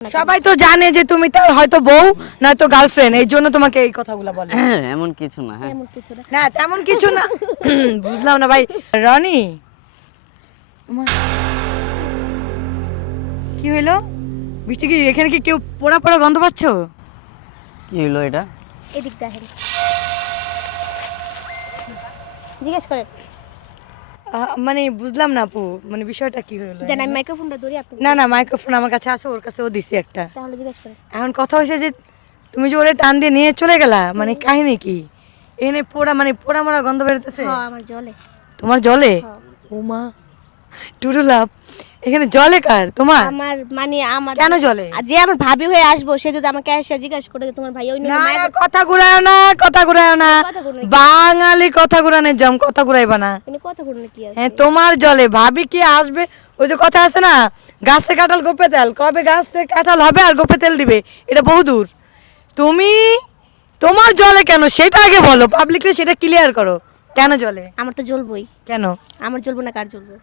সবাই তো জানে যে তুমি তার হয়তো বউ নয়তো গার্লফ্রেন্ড, এই জন্য তোমাকে এই কথাগুলো বলে। এমন কিছু না। হ্যাঁ এমন কিছু না। না তেমন কিছু না। বুঝলাম না ভাই। রনি কি হইলো? বৃষ্টি কি এখানে কি কেউ পোড়া পোড়া গন্ধ পাচ্ছ? কি হলো এটা? এদিক দেখেন, জিজ্ঞেস করেন। মানে বুঝলাম না আপু, মানে বিষয়টা কি হলো? দেন আমি মাইক্রোফোনটা ধরি, আপনি না না, মাইক্রোফোন আমার কাছে আছে, ওর কাছেও দিছি একটা। তাহলে জিজ্ঞেস করেন। এখন কথা হয়েছে যে তুমি যে ওরে টান দিয়ে নিয়ে চলে গেলা, মানে কাহিনী কি? এখানে পোড়া মানে পোড়া মরা গন্ধ বেরোতেছে। হ্যাঁ আমার জলে। তোমার জলে? হ্যাঁ। ও মা টুরু লাভ, এখানে জলে কার? তোমার? আমার মানে আমার কেন জলে? যে আমার ভাবি হয়ে আসবো সে যদি আমাকে এসে জিজ্ঞাসা করে যে তোমার ভাই ওই না না, কথা ঘুরায় না, কথা ঘুরায় না। কথা ঘুরানো কি? বাঙালি কথা ঘুরানোর জম, কথা ঘুরাইবা না। এনে কথা ঘুরনে কি আছে? হ্যাঁ তোমার জলে ভাবি কি আসবে? ওই যে কথা আছে না, গাছে কাঁঠাল গোপে তেল, কবে গাছে কাঁঠাল হবে আর গোপে তেল দিবে, এটা বহুদূর। তুমি তোমার জলে কেন সেটা আগে বলো, পাবলিকলি সেটা ক্লিয়ার করো, কেন জলে? আমার তো জ্বলবই। কেন? আমার জ্বলবো না কার জ্বলবো?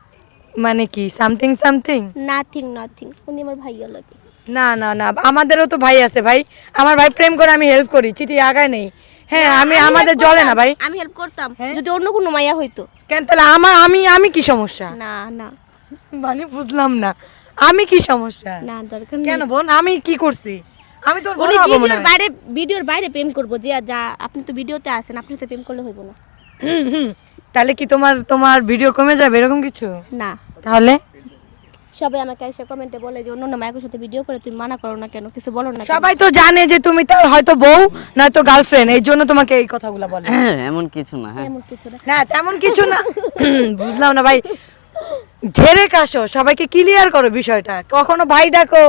মানে কি সামথিং সামথিং? নাথিং নাথিং, উনি আমার ভাইয়া লাগে। না না না, আমাদেরও তো ভাই আছে ভাই, আমার ভাই প্রেম করে আমি হেল্প করি, চিঠি আগায় নেই। হ্যাঁ আমি আমাদের help জলে না করতাম, ভাই। আমি হেল্প করতাম হ্যাঁ? যদি অন্য কোনো মাইয়া হইতো। কেন তাহলে আমার আমি আমি কি সমস্যা? না না মানে বুঝলাম না, আমি কি সমস্যা? না, দরকার কেন নেই। বোন, আমি কি করছি? আমি তোর বড় উনি হবো মনে হয়। ভিডিওর বাইরে প্রেম করবো, যে যা আপনি তো ভিডিওতে আছেন, আপনি তো প্রেম করলে হইব না। তাহলে কি তোমার তোমার ভিডিও কমে যাবে এরকম কিছু? না, তাহলে সবাই আমাকে এসে কমেন্টে বলে যে অন্য অন্য মায়ের সাথে ভিডিও করে তুমি মানা করো না কেন, কিছু বলো না কেন? সবাই তো জানে যে তুমি তার হয়তো বউ নয়তো গার্লফ্রেন্ড, এই জন্য তোমাকে এই কথাগুলো বলে। এমন কিছু না। হ্যাঁ এমন কিছু না। না তেমন কিছু না। বুঝলাম না ভাই, ঝেড়ে কাশো, সবাইকে ক্লিয়ার করো বিষয়টা। কখনো ভাই ডাকো,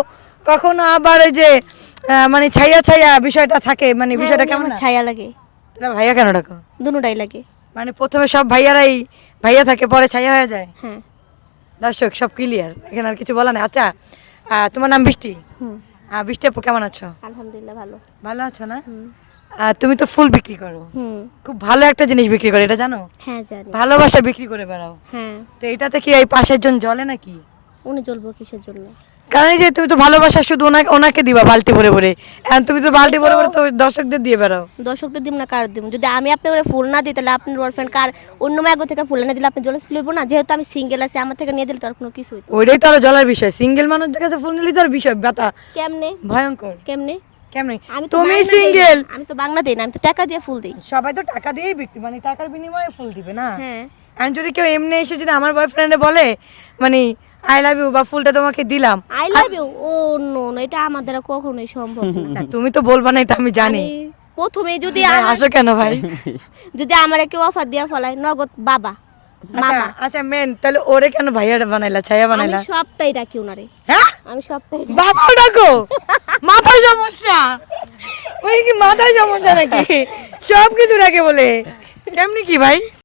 কখনো আবার ওই যে মানে ছাইয়া ছাইয়া বিষয়টা থাকে, মানে হ্যাঁ, বিষয়টা উনি কেমন আমার না? ছায়া লাগে, তাহলে ভাইয়া কেন ডাকো? দুটোটাই লাগে। মানে প্রথমে সব ভাইয়ারাই ভাইয়া থাকে, পরে ছাইয়া হয়ে যায়। হ্যাঁ। দর্শক সব ক্লিয়ার, এখানে আর কিছু বলা নেই। আচ্ছা তোমার নাম বৃষ্টি? হুম। বৃষ্টি আপু কেমন আছো? আলহামদুলিল্লাহ ভালো। ভালো আছো না? হুম। তুমি তো ফুল বিক্রি করো, হুম। খুব ভালো একটা জিনিস বিক্রি করো, এটা জানো? হ্যাঁ জানি। ভালোবাসা বিক্রি করে বেড়াও। হ্যাঁ। তো এটাতে কি এই পাশের জন জ্বলে নাকি? উনি জ্বলবো কিসের জন্য? কারণ এই যে তুমি তো ভালোবাসা শুধু ওনাকে ওনাকে দিবা বালতি ভরে ভরে, এখন তুমি তো বালতি ভরে ভরে তো দর্শকদের দিয়ে বেড়াও। দর্শকদের দিব না কার দিব? যদি আমি আপনি ওরা ফুল না দিই তাহলে আপনার বয়ফ্রেন্ড কার অন্য মায়াগো থেকে ফুল না দিলে আপনি জলে ফেলবো না? যেহেতু আমি সিঙ্গেল আছি, আমার থেকে নিয়ে দিলে তো আর কোনো কিছু হইতো। ওইটাই তো আরো জ্বলার বিষয়, সিঙ্গেল মানুষদের কাছে ফুল নিলে তো আর বিষয় ব্যথা কেমনে ভয়ঙ্কর। কেমনে? কেমনে? আমি তো তুমি বাংলা দেই না। সিঙ্গেল, আমি তো বাংলা দেই না, আমি তো টাকা দিয়ে ফুল দেই। সবাই তো টাকা দিয়েই বিক্রি, মানে টাকার বিনিময়ে ফুল দিবে না? হ্যাঁ। আর যদি কেউ এমনি এসে যদি আমার বয়ফ্রেন্ডে বলে মানে আই লাভ ইউ বা ফুলটা তোমাকে দিলাম, I love you, oh no no, এটা আমার দ্বারা কখনোই সম্ভব না। না, তুমি তো বলবা না, এটা আমি জানি। আমি প্রথমে যদি ভাই, আমার হাসো কেন ভাই? যদি আমার কেউ অফার দিয়া ফেলায় নগদ বাবা মামা, আচ্ছা মেন তাহলে ওরে কেন ভাইয়া বানাইলা, ছায়া আমি বানাইলা? সবটাই রাখি ওনারে, হ্যাঁ আমি সবটাই রাখি। বাবাও ডাকো? মাথায় সমস্যা? ওই কি মাথায় সমস্যা নাকি? সব কিছু রাখে বলে কেমনি কি ভাই?